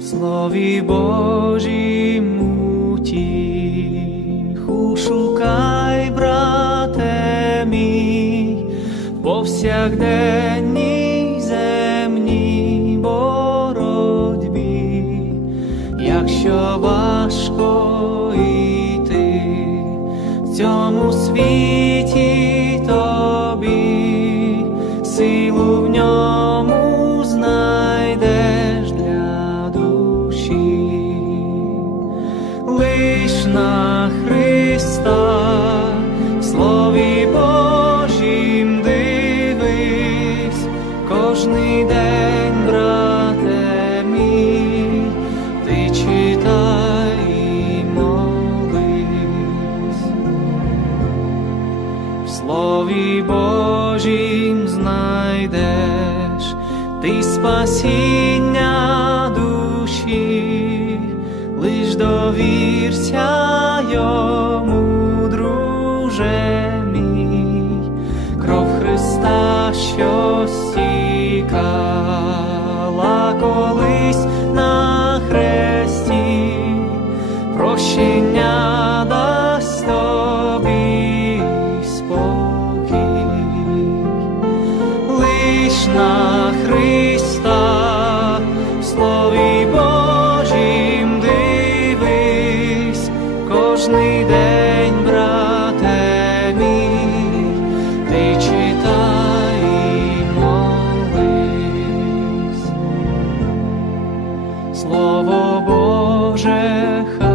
Слові Божім утіху шукай, брате мій, повсякденній земній боротьбі, якщо важко йти в цьому світі тобі, силу в ньому лиш на Христа, в Слові Божім дивись, кожний день, брате мій, ти читай і молись. В Слові Божім знайдеш ти спасіння довірся йому, друже мій, кров Христа, що стікала колись на хресті, прощення дасть тобі спокій, лиш на Христа, grzech.